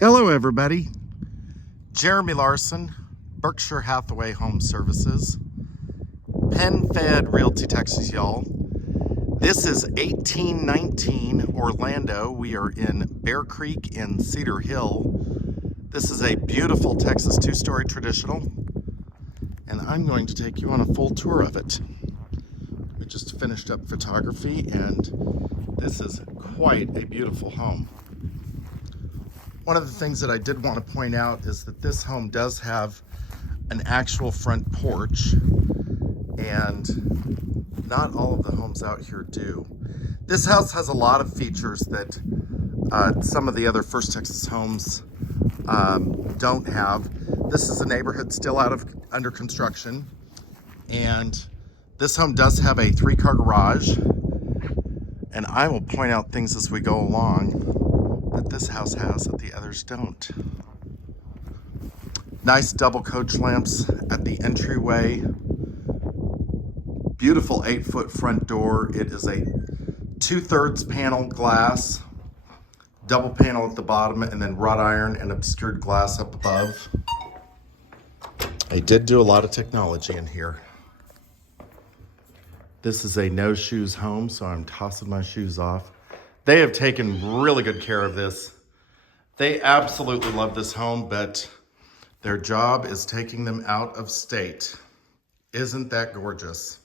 Hello everybody, Jeremy Larsen, Berkshire Hathaway Home Services, Penn-Fed Realty Texas, y'all. This is 1819 Orlando. We are in Bear Creek in Cedar Hill. This is a beautiful Texas two-story traditional, and I'm going to take you on a full tour of it. We just finished up photography, and this is quite a beautiful home. One of the things that I did want to point out is that this home does have an actual front porch, and not all of the homes out here do. This house has a lot of features that some of the other First Texas homes don't have. This is a neighborhood still under construction, and this home does have a 3-car garage, and I will point out things as we go along that this house has that the others don't. Nice double coach lamps at the entryway. Beautiful 8-foot front door. It is a 2/3 panel glass, double panel at the bottom, and then wrought iron and obscured glass up above. I did do a lot of technology in here. This is a no shoes home, so I'm tossing my shoes off. They have taken really good care of this. They absolutely love this home, but their job is taking them out of state. Isn't that gorgeous?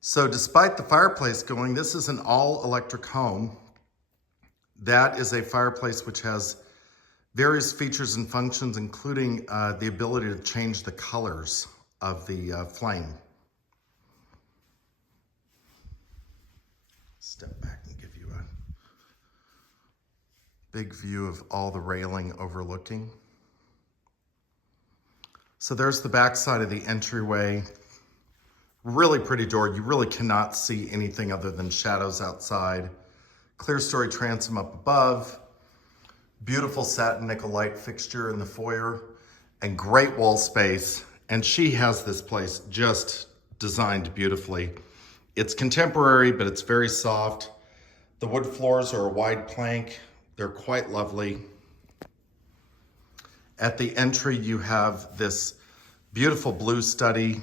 So despite the fireplace going, this is an all-electric home. That is a fireplace which has various features and functions, including the ability to change the colors of the flame. Step back and give you a big view of all the railing overlooking. So there's the back side of the entryway. Really pretty door. You really cannot see anything other than shadows outside. Clear story transom up above. Beautiful satin nickel light fixture in the foyer, and great wall space. And she has this place just designed beautifully. It's contemporary, but it's very soft. The wood floors are a wide plank. They're quite lovely. At the entry, you have this beautiful blue study.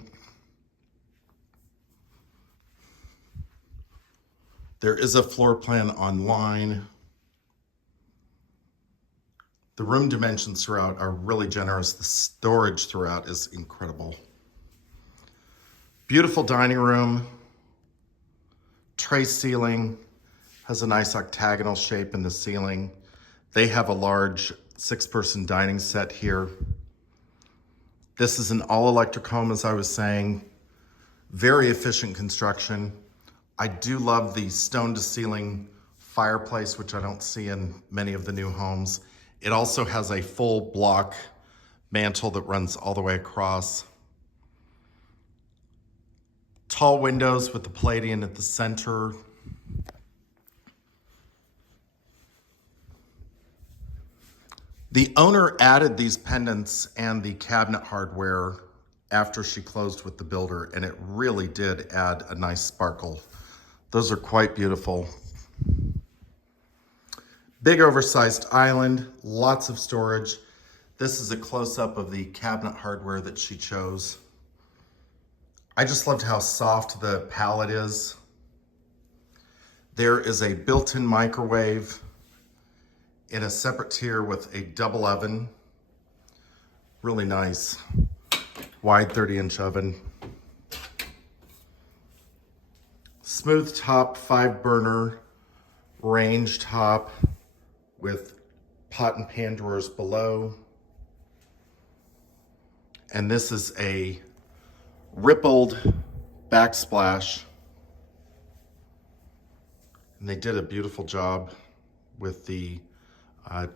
There is a floor plan online. The room dimensions throughout are really generous. The storage throughout is incredible. Beautiful dining room. Tray ceiling, has a nice octagonal shape in the ceiling. They have a large 6-person dining set here. This is an all-electric home, as I was saying. Very efficient construction. I do love the stone-to-ceiling fireplace, which I don't see in many of the new homes. It also has a full block mantle that runs all the way across. Tall windows with the Palladian at the center. The owner added these pendants and the cabinet hardware after she closed with the builder, and it really did add a nice sparkle. Those are quite beautiful. Big oversized island, lots of storage. This is a close-up of the cabinet hardware that she chose. I just loved how soft the palette is. There is a built-in microwave in a separate tier with a double oven. Really nice, wide 30-inch oven. Smooth top, 5-burner, range top with pot and pan drawers below. And this is a rippled backsplash, and they did a beautiful job with the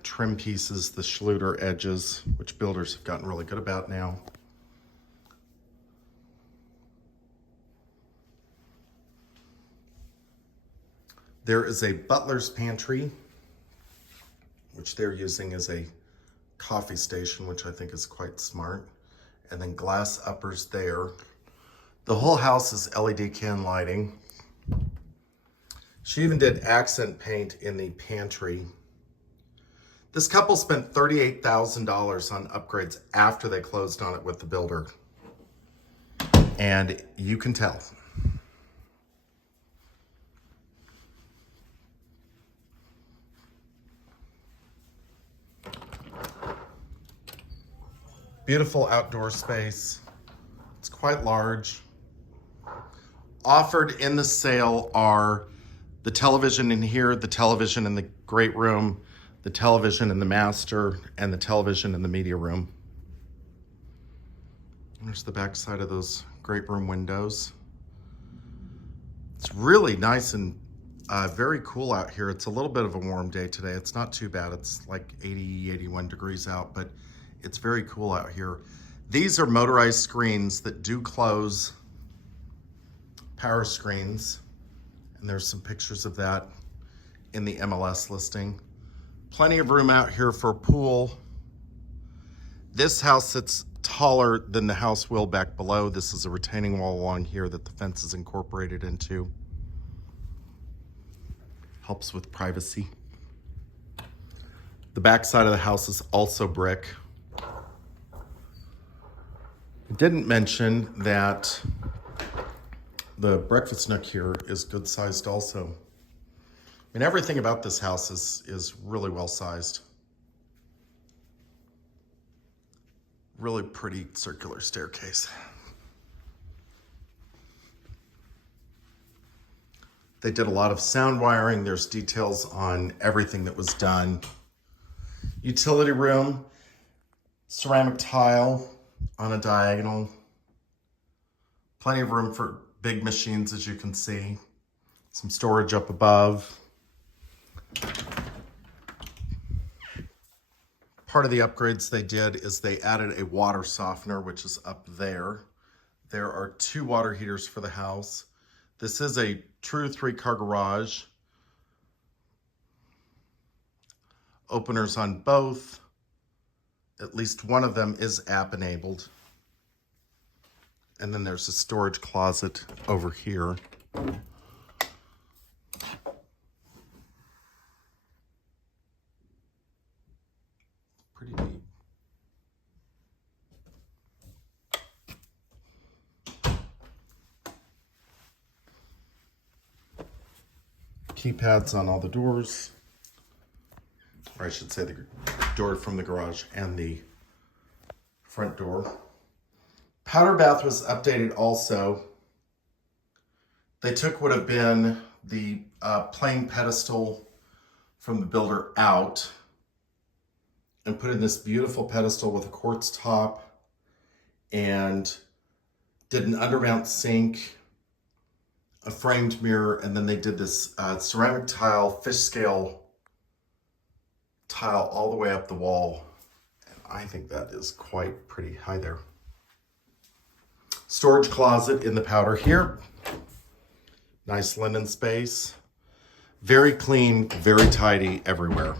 trim pieces, the Schluter edges, which builders have gotten really good about now. There is a butler's pantry, which they're using as a coffee station, which I think is quite smart. And then glass uppers there. The whole house is LED can lighting. She even did accent paint in the pantry. This couple spent $38,000 on upgrades after they closed on it with the builder. And you can tell. Beautiful outdoor space. It's quite large. Offered in the sale are the television in here, the television in the great room, the television in the master, and the television in the media room. There's the back side of those great room windows. It's really nice and very cool out here. It's a little bit of a warm day today. It's not too bad. It's like 80, 81 degrees out, but it's very cool out here. These are motorized screens that do close, power screens. And there's some pictures of that in the MLS listing. Plenty of room out here for a pool. This house sits taller than the house will back below. This is a retaining wall along here that the fence is incorporated into. Helps with privacy. The back side of the house is also brick. I didn't mention that the breakfast nook here is good sized also. I mean, everything about this house is really well sized. Really pretty circular staircase. They did a lot of sound wiring. There's details on everything that was done. Utility room, ceramic tile on a diagonal. Plenty of room for big machines, as you can see. Some storage up above. Part of the upgrades they did is they added a water softener, which is up there. There are 2 water heaters for the house. This is a true 3-car garage. Openers on both. At least one of them is app enabled. And then there's a storage closet over here. Pretty deep. Keypads on all the doors. Or I should say the door from the garage and the front door. Powder bath was updated also. They took what have been the plain pedestal from the builder out and put in this beautiful pedestal with a quartz top and did an undermount sink, a framed mirror, and then they did this ceramic tile, fish scale tile all the way up the wall. And I think that is quite pretty high there. Storage closet in the powder here. Nice linen space. Very clean, very tidy everywhere.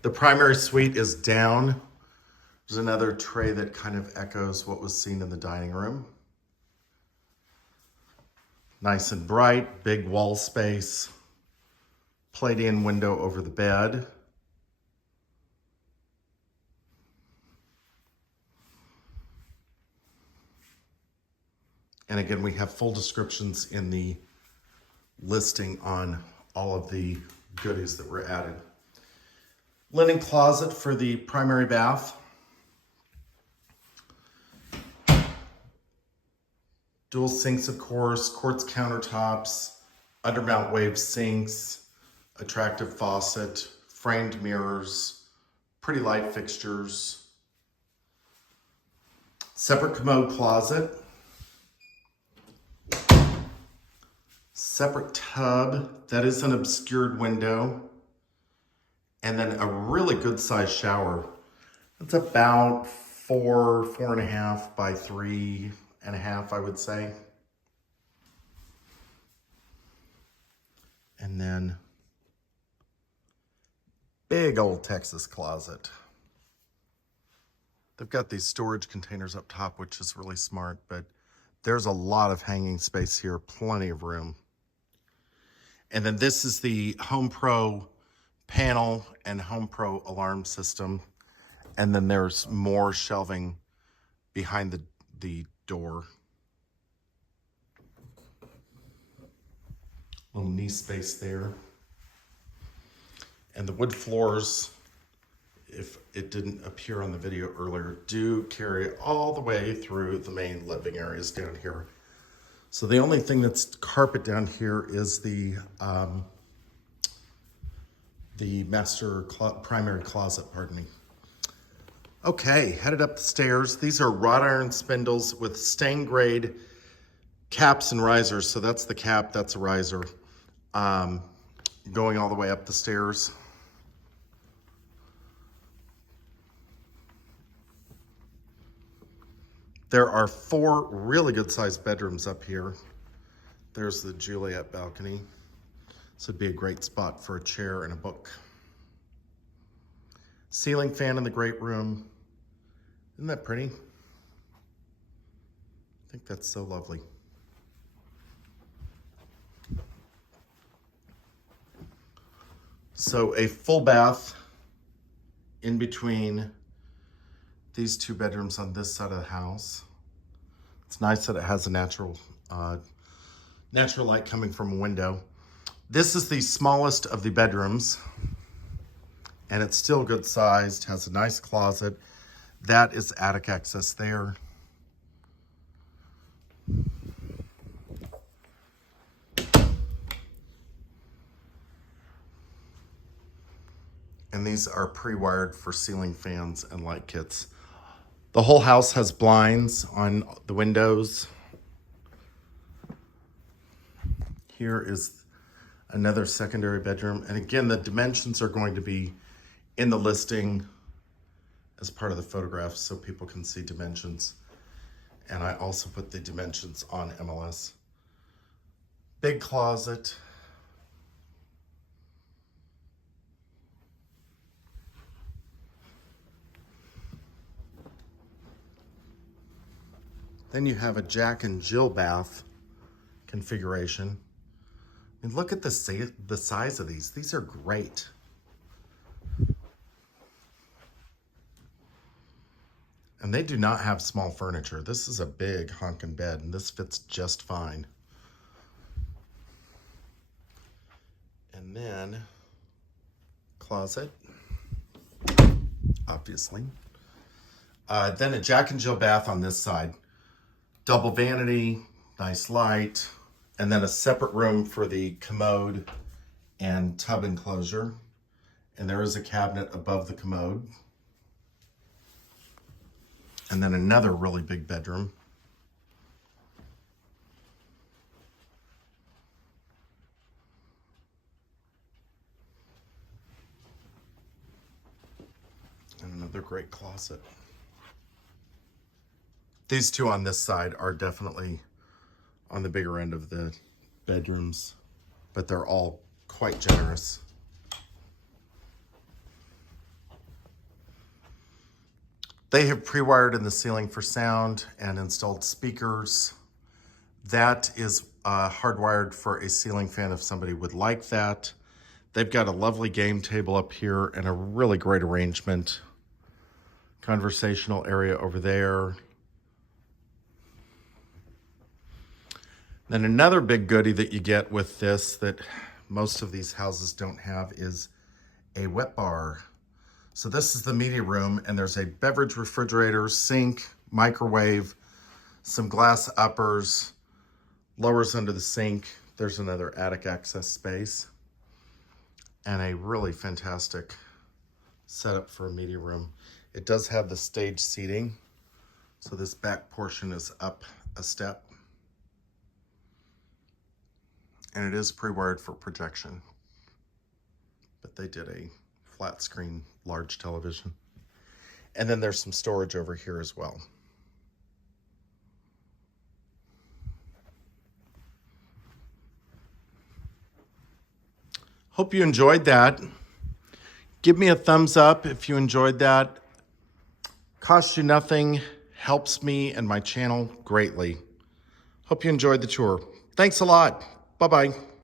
The primary suite is down. There's another tray that kind of echoes what was seen in the dining room. Nice and bright, big wall space. Palladian window over the bed. And again, we have full descriptions in the listing on all of the goodies that were added. Linen closet for the primary bath. Dual sinks, of course, quartz countertops, undermount wave sinks, attractive faucet, framed mirrors, pretty light fixtures. Separate commode closet. Separate tub. That is an obscured window. And then a really good sized shower. It's about 4.5 by 3.5, I would say. And then big old Texas closet. They've got these storage containers up top, which is really smart, but there's a lot of hanging space here, plenty of room. And then this is the Home Pro panel and Home Pro alarm system. And then there's more shelving behind the door. Little knee space there. And the wood floors, if it didn't appear on the video earlier, do carry all the way through the main living areas down here. So the only thing that's carpet down here is the primary closet, pardon me. Okay, headed up the stairs. These are wrought iron spindles with stained grade caps and risers. So that's the cap, that's a riser. Going all the way up the stairs. There are 4 really good sized bedrooms up here. There's the Juliet balcony. This would be a great spot for a chair and a book. Ceiling fan in the great room. Isn't that pretty? I think that's so lovely. So a full bath in between these 2 bedrooms on this side of the house. It's nice that it has a natural light coming from a window. This is the smallest of the bedrooms, and it's still good sized, has a nice closet. That is attic access there. And these are pre-wired for ceiling fans and light kits. The whole house has blinds on the windows. Here is another secondary bedroom. And again, the dimensions are going to be in the listing as part of the photographs so people can see dimensions. And I also put the dimensions on MLS. Big closet. Then you have a Jack and Jill bath configuration. I mean, look at the size of these. These are great. And they do not have small furniture. This is a big honkin' bed, and this fits just fine. And then, closet, obviously. Then a Jack and Jill bath on this side. Double vanity, nice light, and then a separate room for the commode and tub enclosure. And there is a cabinet above the commode. And then another really big bedroom. And another great closet. These 2 on this side are definitely on the bigger end of the bedrooms, but they're all quite generous. They have pre-wired in the ceiling for sound and installed speakers. That is hardwired for a ceiling fan if somebody would like that. They've got a lovely game table up here and a really great arrangement. Conversational area over there. Then another big goodie that you get with this that most of these houses don't have is a wet bar. So this is the media room, and there's a beverage refrigerator, sink, microwave, some glass uppers, lowers under the sink. There's another attic access space, and a really fantastic setup for a media room. It does have the stage seating, so this back portion is up a step. And it is pre-wired for projection, but they did a flat screen large television. And then there's some storage over here as well. Hope you enjoyed that. Give me a thumbs up if you enjoyed that. Costs you nothing, helps me and my channel greatly. Hope you enjoyed the tour. Thanks a lot. Bye-bye.